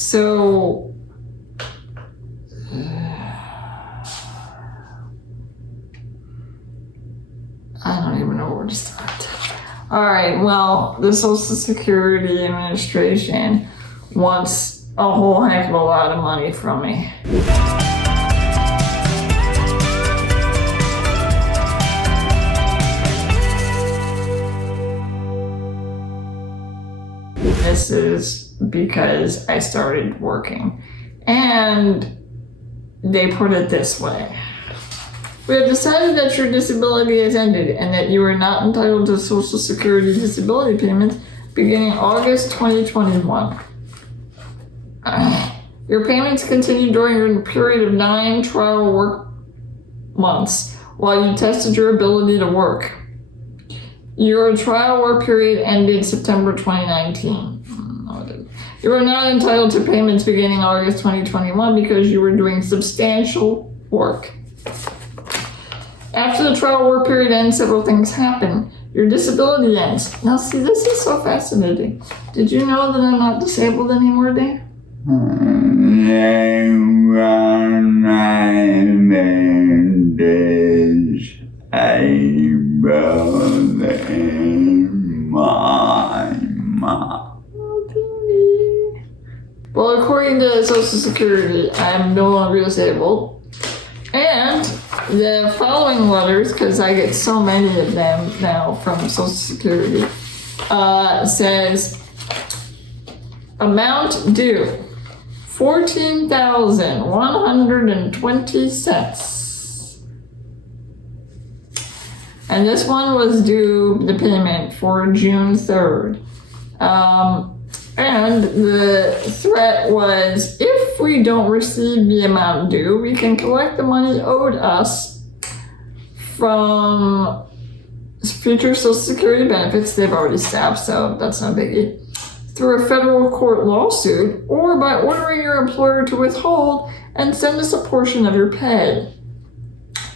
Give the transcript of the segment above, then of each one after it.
So, I don't even know where to start. All right, well, the Social Security Administration wants a whole heck of a lot of money from me. This is because I started working. And they put it this way. We have decided that your disability has ended and that you are not entitled to Social Security disability payments beginning August 2021. Your payments continue during a period of 9 trial work months while you tested your ability to work. Your trial work period ended September 2019. You are not entitled to payments beginning August 2021 because you were doing substantial work. After the trial work period ends, several things happen. Your disability ends. Now see, this is so fascinating. Did you know that I'm not disabled anymore, Dan? Well, according to Social Security, I'm no longer disabled. And the following letters, because I get so many of them now from Social Security, says amount due $14,120. And this one was due the payment for June 3rd. And the threat was, if we don't receive the amount due, we can collect the money owed us from future Social Security benefits. They've already stopped, so that's no biggie. Through a federal court lawsuit, or by ordering your employer to withhold and send us a portion of your pay.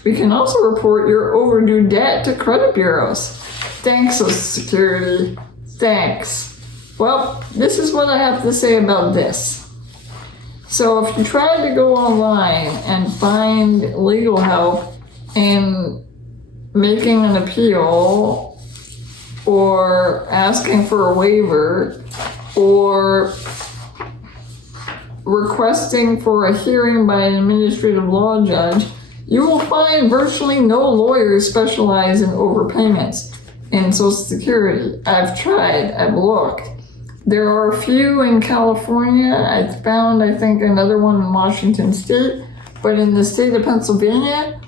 We can also report your overdue debt to credit bureaus. Thanks, Social Security. Thanks. Well, this is what I have to say about this. So if you try to go online and find legal help in making an appeal or asking for a waiver or requesting for a hearing by an administrative law judge, you will find virtually no lawyers specialize in overpayments in Social Security. I've tried, I've looked. There are a few in California. I found, I think, another one in Washington State. But in the state of Pennsylvania,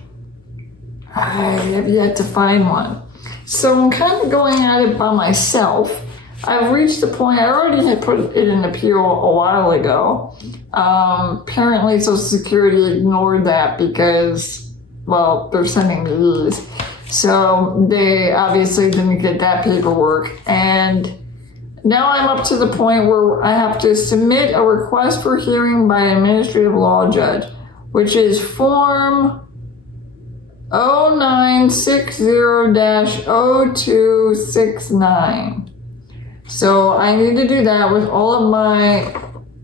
I have yet to find one. So I'm kind of going at it by myself. I've reached the point, I already had put it in appeal a while ago. Apparently Social Security ignored that because, well, they're sending me these. So they obviously didn't get that paperwork. And now I'm up to the point where I have to submit a request for hearing by an administrative law judge, which is Form 0960-0269. So I need to do that with all of my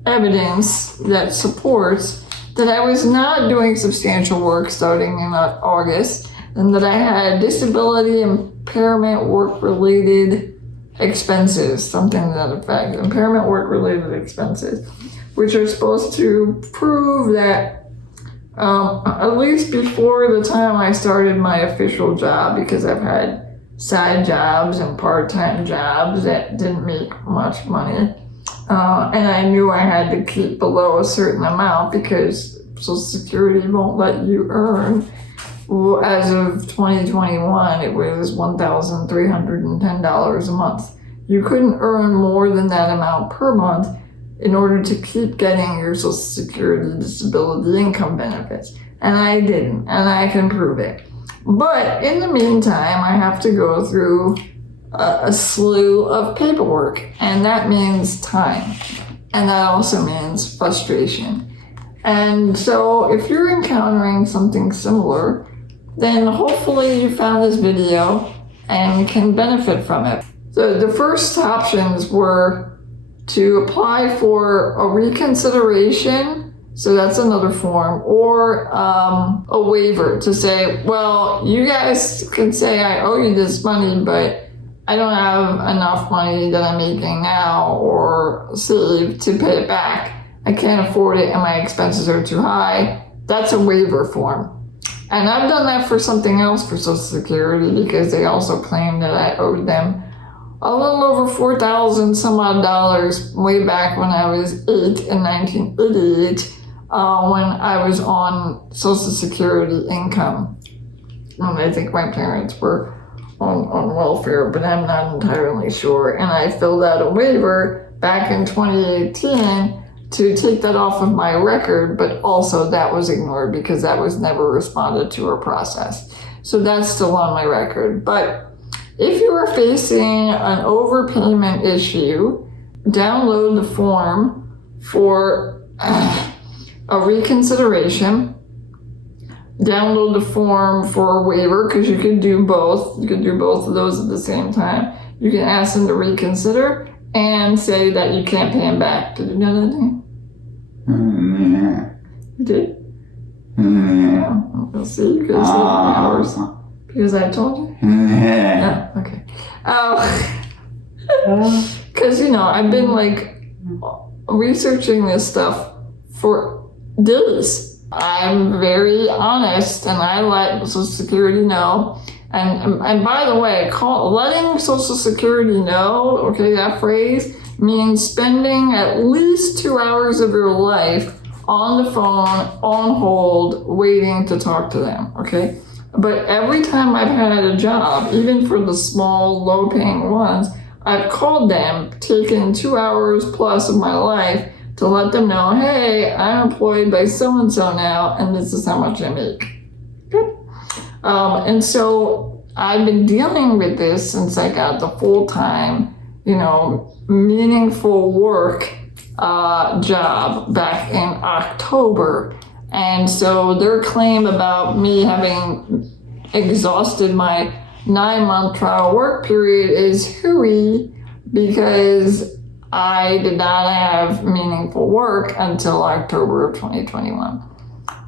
evidence that supports that I was not doing substantial work starting in August, and that I had disability, impairment, work-related expenses, something to that effect, impairment work-related expenses, which are supposed to prove that at least before the time I started my official job, because I've had side jobs and part-time jobs that didn't make much money, and I knew I had to keep below a certain amount because Social Security won't let you earn. Well, as of 2021, it was $1,310 a month. You couldn't earn more than that amount per month in order to keep getting your Social Security disability income benefits. And I didn't, and I can prove it. But in the meantime, I have to go through a slew of paperwork, and that means time. And that also means frustration. And so if you're encountering something similar, then hopefully you found this video and can benefit from it. So the first options were to apply for a reconsideration, so that's another form, or a waiver to say, well, you guys can say I owe you this money, but I don't have enough money that I'm making now or saved to pay it back. I can't afford it and my expenses are too high. That's a waiver form. And I've done that for something else for Social Security because they also claimed that I owed them a little over $4,000 some odd dollars way back when I was 8 in 1988 when I was on Social Security income. And I think my parents were on welfare, but I'm not entirely sure. And I filled out a waiver back in 2018 to take that off of my record, but also that was ignored because that was never responded to or processed. So that's still on my record. But if you are facing an overpayment issue, download the form for a reconsideration. Download the form for a waiver because you can do both. You can do both of those at the same time. You can ask them to reconsider and say that you can't pay them back. Did you know that, Dan? You did? Yeah. We'll see. You could save hours. Because I told you? Yeah, okay. Because, I've been, researching this stuff for days. I'm very honest, and I let Social Security know. And by the way, letting Social Security know, okay, that phrase means spending at least 2 hours of your life on the phone, on hold, waiting to talk to them, okay? But every time I've had a job, even for the small, low-paying ones, I've called them, taken 2 hours plus of my life to let them know, hey, I'm employed by so-and-so now, and this is how much I make. Good. And so I've been dealing with this since I got the full-time, meaningful work job back in October. And so their claim about me having exhausted my 9-month trial work period is hooey because I did not have meaningful work until October of 2021.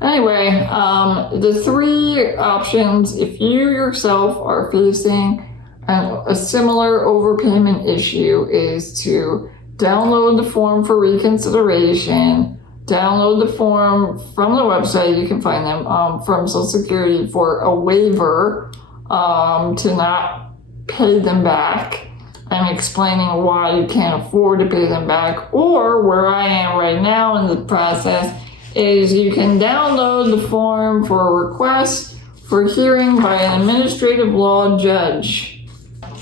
Anyway, the 3 options, if you yourself are facing a similar overpayment issue, is to download the form for reconsideration, download the form from the website, you can find them, from Social Security for a waiver to not pay them back. I'm explaining why you can't afford to pay them back, or where I am right now in the process is you can download the form for a request for hearing by an administrative law judge.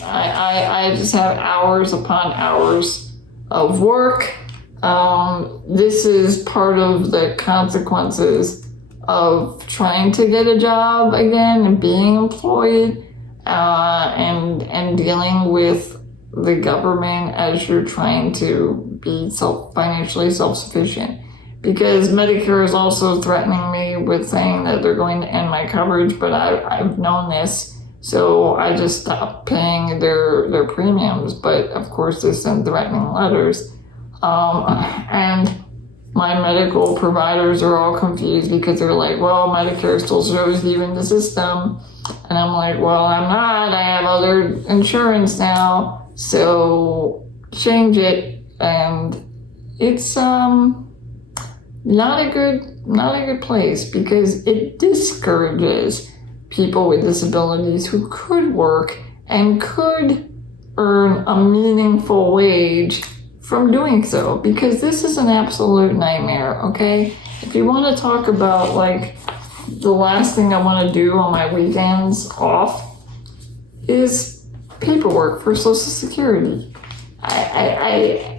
I just have hours upon hours of work. This is part of the consequences of trying to get a job again and being employed and dealing with the government as you're trying to be financially self-sufficient. Because Medicare is also threatening me with saying that they're going to end my coverage, but I've known this, so I just stopped paying their premiums. But of course they send threatening letters. And my medical providers are all confused because they're like, well, Medicare still shows you in the system. And I'm like, well, I'm not. I have other insurance now, so change it. And it's not a good place because it discourages people with disabilities who could work and could earn a meaningful wage from doing so, because this is an absolute nightmare, okay? If you want to talk about the last thing I want to do on my weekends off is paperwork for Social Security.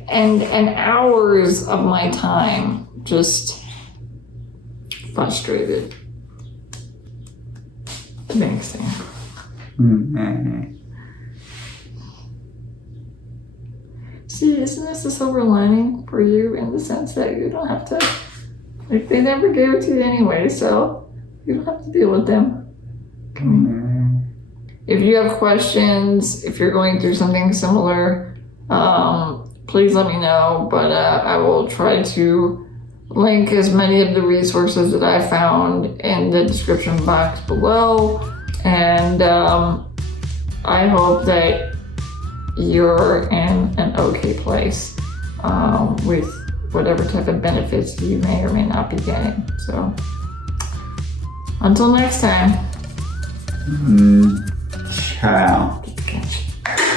And hours of my time just frustrated. Thanks, Sam. Mm-hmm. See, isn't this a silver lining for you in the sense that you don't have to, they never gave it to you anyway, so you don't have to deal with them. If you have questions, if you're going through something similar, please let me know. But I will try to link as many of the resources that I found in the description box below. And I hope that you're in an okay place with whatever type of benefits you may or may not be getting. So until next time. Ciao. Gotcha.